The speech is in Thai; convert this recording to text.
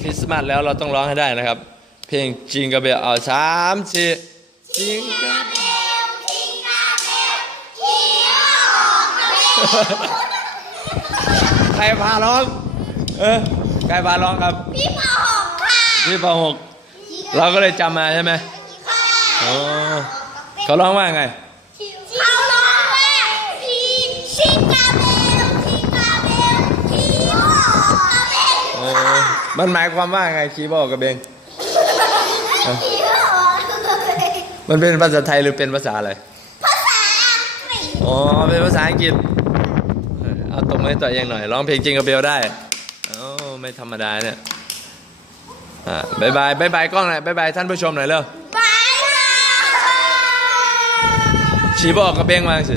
คริสต์มาสแล้วเราต้องร้องให้ได้นะครับ เพลงจิงกะเบลเอาสามสีจิงกะเบลจิงกะเบลจิงกะเบลใครพาร้องเออ ใครพาร้องครับ พี่ปองค่ะพี่ปองหกเราก็เลยจำมาใช่ไหมเขาร้องว่าไงเขาร้องว่าจิงกะเบลมันหมายความว่าไงคีบอกกระเบง มันเป็นภาษาไทยหรือเป็นภาษาอะไร ภาษาอังกฤษ อ๋อ เป็นภาษาอังกฤษ เอาตรงไม่ต่อยังหน่อยร้องเพลงจริงกระเบลได้โอ้ไม่ธรรมดาเนี่ยบายบายบายบายกล้องหน่อยบายบายท่านผู้ชมหน่อยเร็วบายค่ะชีบอกกระเบงมาสิ